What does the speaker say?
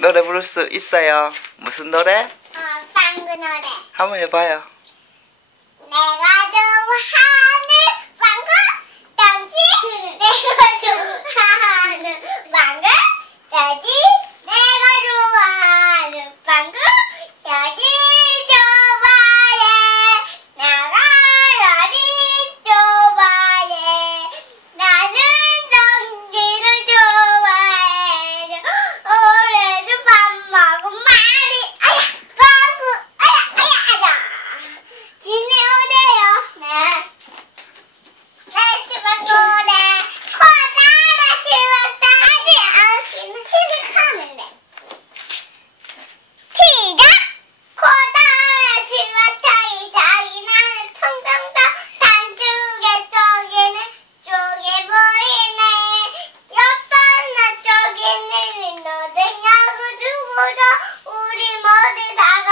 노래 부를 수 있어요. 무슨 노래? 어, 방구 노래. 한번 해봐요. 보자. 우리 모두 나가